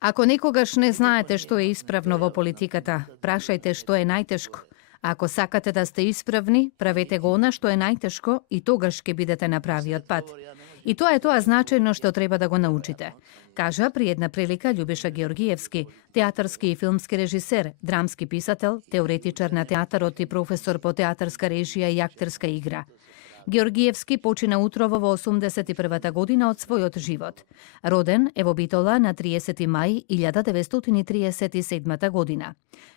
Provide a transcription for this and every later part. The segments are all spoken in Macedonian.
Ако некогаш не знаете што е исправно во политиката, прашајте што е најтешко. Ако сакате да сте исправни, правете го она што е најтешко и тогаш ќе бидете на правиот пат. И тоа е тоа значајно што треба да го научите. Кажа при една прилика Љубиша Георгиевски, театарски и филмски режисер, драмски писател, теоретичар на театарот и професор по театарска режија и актерска игра. Георгиевски почина утрово во 81-та година од својот живот. Роден е во Битола на 30 мај 1937 година.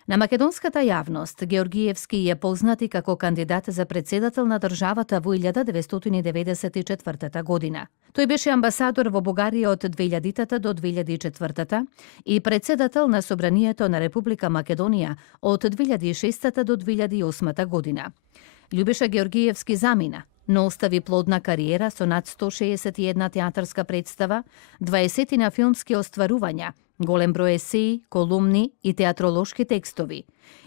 На македонската јавност Георгиевски е познат и како кандидат за председател на државата во 1994 година. Тој беше амбасадор во Бугарија од 2000 до 2004 и председател на Собранието на Република Македонија од 2006 до 2008 година. Љубиша Георгиевски замина, но остави плодна кариера со над 161 театарска представа, 20 на филмски остварувања, голем број есеи, колумни и театролошки текстови.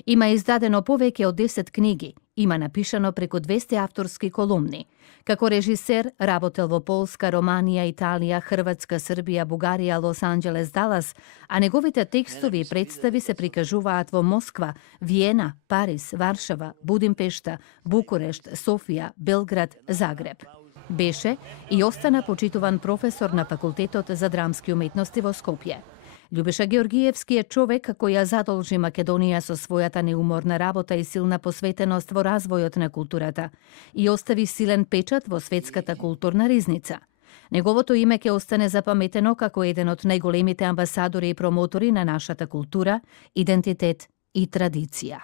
Има издадено повеќе од 10 книги, има напишано преку 200 авторски колумни. Како режисер работел во Полска, Романија, Италија, Хрватска, Србија, Бугарија, Лос Анџелес, Далас, а неговите текстови и представи се прикажуваат во Москва, Виена, Париз, Варшава, Будимпешта, Букурешт, Софија, Белград, Загреб. Беше и остана почитуван професор на Факултетот за драмски уметности во Скопје. Љубиша Георгиевски е човек кој ја задолжи Македонија со својата неуморна работа и силна посветеност во развојот на културата и остави силен печат во светската културна ризница. Неговото име ќе остане запаметено како еден од најголемите амбасадори и промотори на нашата култура, идентитет и традиција.